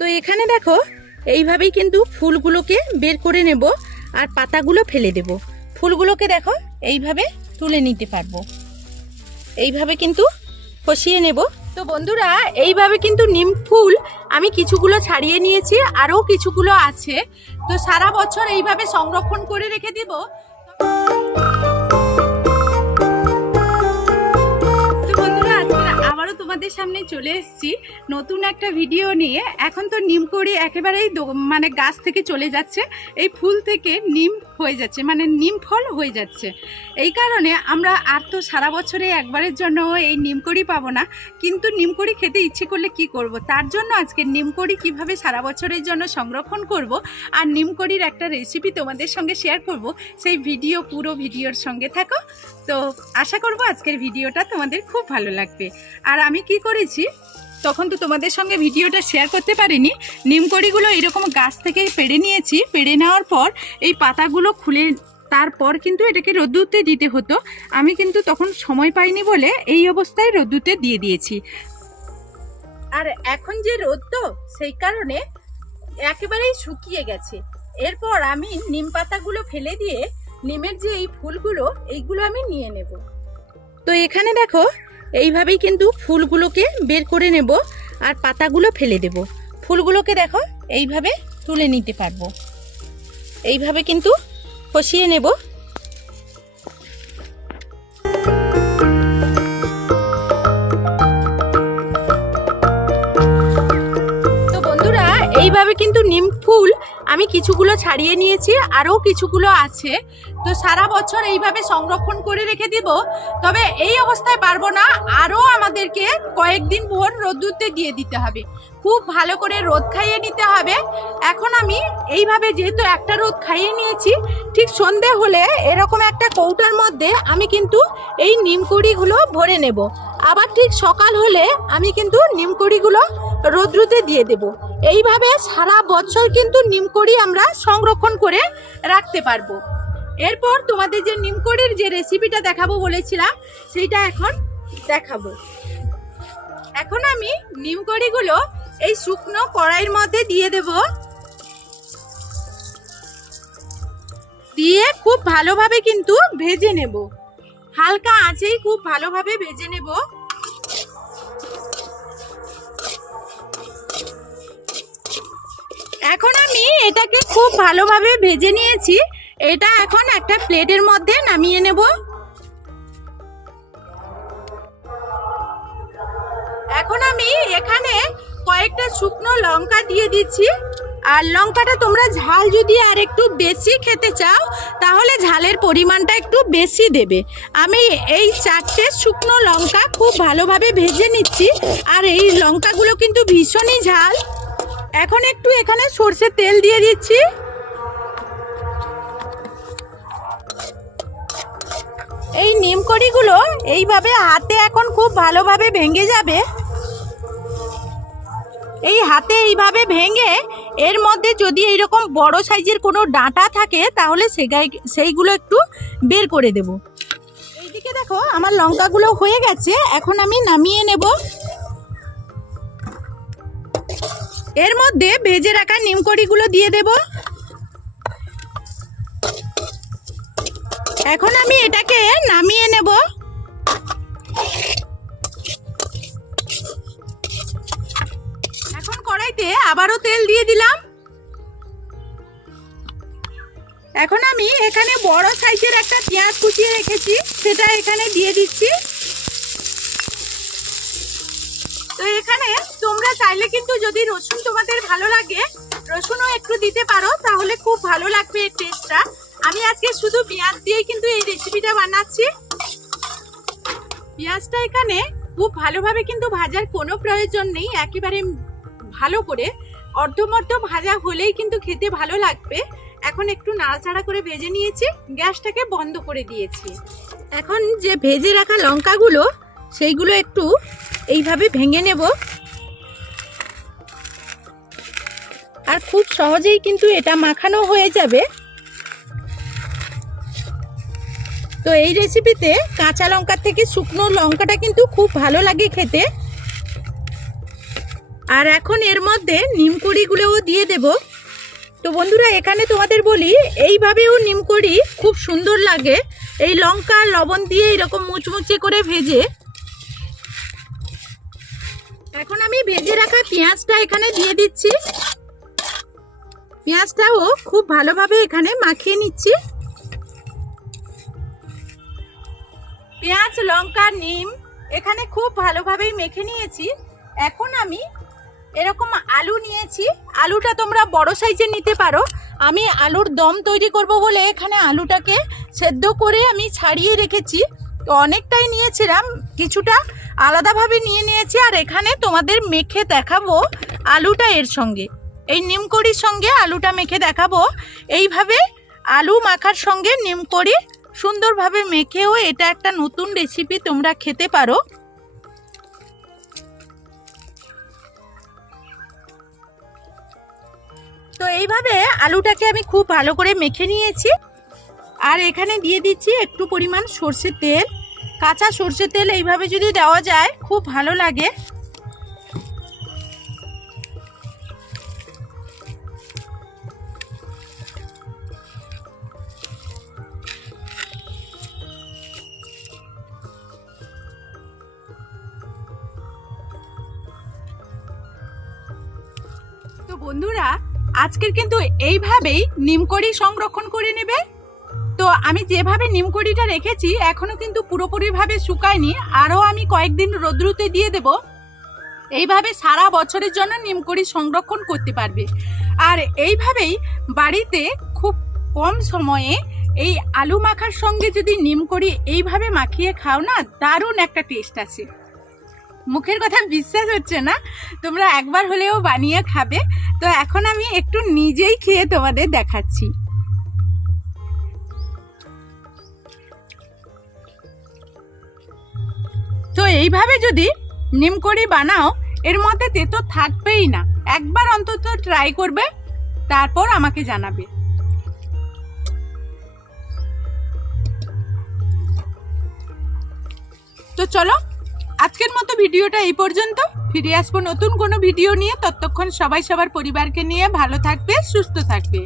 তো এখানে দেখো, এইভাবেই কিন্তু ফুলগুলোকে বের করে নেব আর পাতাগুলো ফেলে দেব। ফুলগুলোকে দেখো, এইভাবে তুলে নিতে পারব। এইভাবে কিন্তু কষিয়ে নেব। তো বন্ধুরা, এইভাবে কিন্তু নিম ফুল আমি কিছুগুলো ছাড়িয়ে নিয়েছি, আরও কিছুগুলো আছে। তো সারা বছর এইভাবে সংরক্ষণ করে রেখে দিব। তোমাদের সামনে চলে এসেছি নতুন একটা ভিডিও নিয়ে। এখন তো নিম করি একেবারেই মানে গাছ থেকে চলে যাচ্ছে। এই ফুল থেকে নিম হয়ে যাচ্ছে মানে নিম ফল হয়ে যাচ্ছে। এই কারণে আমরা আর তো সারা বছরে একবারের জন্য এই নিমকড়ি পাবো না, কিন্তু নিমকড়ি খেতে ইচ্ছে করলে কি করব? তার জন্য আজকে নিমকড়ি কীভাবে সারা বছরের জন্য সংরক্ষণ করব আর নিমকড়ির একটা রেসিপি তোমাদের সঙ্গে শেয়ার করব, সেই ভিডিও পুরো ভিডিওর সঙ্গে থাকো। তো আশা করব আজকের ভিডিওটা তোমাদের খুব ভালো লাগবে। আর আমি কি করেছি তখন তো তোমাদের সঙ্গে ভিডিওটা শেয়ার করতে পারিনি। নিমকড়িগুলো এরকম গাছ থেকে পেড়ে নিয়েছি। পেড়ে নেওয়ার পর এই পাতাগুলো খুলে তারপর কিন্তু এটাকে রোদ্দুতে দিতে হতো। আমি কিন্তু তখন সময় পাইনি বলে এই অবস্থায় রোদ্দুতে দিয়ে দিয়েছি। আর এখন যে রোদ তো, সেই কারণে একেবারেই শুকিয়ে গেছে। এরপর আমি নিম পাতাগুলো ফেলে দিয়ে, নিমের যে এই ফুলগুলো, এইগুলো আমি নিয়ে নেব। তো এখানে দেখো এইভাবেই কিন্তু ফুলগুলোকে বের করে নেব আর পাতাগুলো ফেলে দেব। ফুলগুলোকে দেখো, এইভাবে তুলে নিতে পারব। এইভাবে কিন্তু কষিয়ে নেব। তো বন্ধুরা, এইভাবে কিন্তু নিম ফুল আমি কিছুগুলো ছাড়িয়ে নিয়েছি, আরও কিছুগুলো আছে। তো সারা বছর এইভাবে সংরক্ষণ করে রেখে দিব। তবে এই অবস্থায় পারব না, আরও আমাদেরকে কয়েকদিন ভোর রোদ্দুরতে দিয়ে দিতে হবে। খুব ভালো করে রোদ খাইয়ে নিতে হবে। এখন আমি এইভাবে যেহেতু একটা রোদ খাইয়ে নিয়েছি, ঠিক সন্ধে হলে এরকম একটা কৌটার মধ্যে আমি কিন্তু এই নিমকুড়িগুলো ভরে নেব। আবার ঠিক সকাল হলে আমি কিন্তু নিমকুড়িগুলো রোদ্রুতে দিয়ে দেব। এইভাবে সারা বছর কিন্তু নিমকড়ি আমরা সংরক্ষণ করে রাখতে পারব। এরপর তোমাদের যে নিমকড়ির যে রেসিপিটা দেখাবো বলেছিলাম, সেইটা এখন দেখাবো। এখন আমি নিমকড়িগুলো এই শুকনো কড়াইয়ের মধ্যে দিয়ে দেব। দিয়ে খুব ভালোভাবে কিন্তু ভেজে নেব। হালকা আঁচেই খুব ভালোভাবে ভেজে নেব। এখন আমি এটাকে খুব ভালোভাবে ভেজে নিয়েছি। এটা এখন একটা প্লেটের মধ্যে নামিয়ে নেব। এখন আমি এখানে কয়েকটা শুকনো লঙ্কা দিয়ে দিচ্ছি। আর লঙ্কাটা তোমরা ঝাল যদি আর একটু বেশি খেতে চাও, তাহলে ঝালের পরিমাণটা একটু বেশি দেবে। আমি এই চারটে শুকনো লঙ্কা খুব ভালোভাবে ভেজে নিচ্ছি। আর এই লঙ্কাগুলো কিন্তু ভীষণই ঝাল। এখন একটু এখানে সর্ষের তেল দিয়ে দিচ্ছি। নিমকড়িগুলো এইভাবে হাতে এখন খুব ভালোভাবে ভেঙে যাবে। এই হাতে এইভাবে ভেঙে এর মধ্যে যদি এইরকম বড় সাইজের কোনো ডাঁটা থাকে, তাহলে সেগাই সেইগুলো একটু বের করে দেব। এইদিকে দেখো, আমার লঙ্কাগুলো হয়ে গেছে, এখন আমি নামিয়ে নেব। এর মধ্যে ভেজে রাখা নিমকড়িগুলো দিয়ে দেব। এখন আমি এটাকে নামিয়ে নেব। এখন কড়াইতে আবারও তেল দিয়ে দিলাম। এখন আমি এখানে বড় সাইজের একটা পেঁয়াজ কুচিয়ে রেখেছি, সেটা এখানে দিয়ে দিচ্ছি। তো এখানে তোমরা চাইলে কিন্তু যদি রসুন তোমাদের ভালো লাগে, রসুনও একটু দিতে পারো, তাহলে খুব ভালো লাগবে এর টেস্টটা আমি আজকে শুধু পেঁয়াজ দিয়েই কিন্তু এই রেসিপিটা বানাচ্ছি। পেঁয়াজটা এখানে খুব ভালোভাবে কিন্তু ভাজার কোনো প্রয়োজন নেই, একেবারে ভালো করে। অর্ধমর্ধ ভাজা হলেই কিন্তু খেতে ভালো লাগবে। এখন একটু নাড়াচাড়া করে ভেজে নিয়েছি, গ্যাসটাকে বন্ধ করে দিয়েছি। এখন যে ভেজে রাখা লঙ্কাগুলো, সেইগুলো একটু এইভাবে ভেঙে নেব। আর খুব সহজেই কিন্তু এটা মাখানো হয়ে যাবে। তো এই রেসিপিতে কাঁচা লঙ্কার থেকে শুকনো লঙ্কাটা কিন্তু খুব ভালো লাগে খেতে। আর এখন এর মধ্যে নিমকুড়িগুলোও দিয়ে দেব। তো বন্ধুরা, এখানে তোমাদের বলি, এইভাবেও নিমকড়ি খুব সুন্দর লাগে। এই লঙ্কা, লবণ দিয়ে এরকম মুচমুচে করে ভেজে। এখন আমি ভেজে রাখা পেঁয়াজটা এখানে দিয়ে দিচ্ছি। পেঁয়াজটাও খুব ভালোভাবে এখানে মাখিয়ে নিচ্ছি। পেঁয়াজ, লঙ্কা, নিম এখানে খুব ভালোভাবেই মেখে নিয়েছি। এখন আমি এরকম আলু নিয়েছি। আলুটা তোমরা বড় সাইজের নিতে পারো। আমি আলুর দম তৈরি করব বলে এখানে আলুটাকে সেদ্ধ করে আমি ছাড়িয়ে রেখেছি। তো অনেকটাই নিয়েছিলাম, কিছুটা আলাদাভাবে নিয়ে নিয়েছি আর এখানে তোমাদের মেখে দেখাবো আলুটা এর সঙ্গে। এই নিমকড়ির সঙ্গে আলুটা মেখে দেখাবো। এইভাবে আলু মাখার সঙ্গে নিমকড়ি সুন্দরভাবে মেখেও এটা একটা নতুন রেসিপি তোমরা খেতে পারো। তো এইভাবে আলুটাকে আমি খুব ভালো করে মেখে নিয়েছি। আর এখানে দিয়ে দিচ্ছি একটু পরিমাণ সর্ষের তেল। কাঁচা সর্ষের তেল এইভাবে যদি দেওয়া যায়, খুব ভালো লাগে। বন্ধুরা, আজকের কিন্তু এইভাবেই নিমকড়ি সংরক্ষণ করে নেবে। তো আমি যেভাবে নিমকড়িটা রেখেছি, এখনও কিন্তু পুরোপুরিভাবে শুকায়নি। আরও আমি কয়েকদিন রোদ্রুতে দিয়ে দেব। এইভাবে সারা বছরের জন্য নিমকড়ি সংরক্ষণ করতে পারবে। আর এইভাবেই বাড়িতে খুব কম সময়ে এই আলু মাখার সঙ্গে যদি নিমকড়ি এইভাবে মাখিয়ে খাও না, দারুণ একটা টেস্ট আছে। মুখের কথা বিশ্বাস হচ্ছে না। তোমরা একবার হলেও বানিয়ে খাবে। তো এখন আমি একটু নিজেই খেয়ে তোমাদের দেখাচ্ছি। তো এইভাবে যদি নিমকড়ি বানাও, এর মধ্যে তেতো থাকবেই না। একবার অন্তত ট্রাই করবে, তারপর আমাকে জানাবে। তো চলো আজকের মতো ভিডিওটা এই পর্যন্ত। ফিরে আসব নতুন কোনো ভিডিও নিয়ে। ততক্ষণ সবাই সবার পরিবারকে নিয়ে ভালো থাকবে, সুস্থ থাকবে।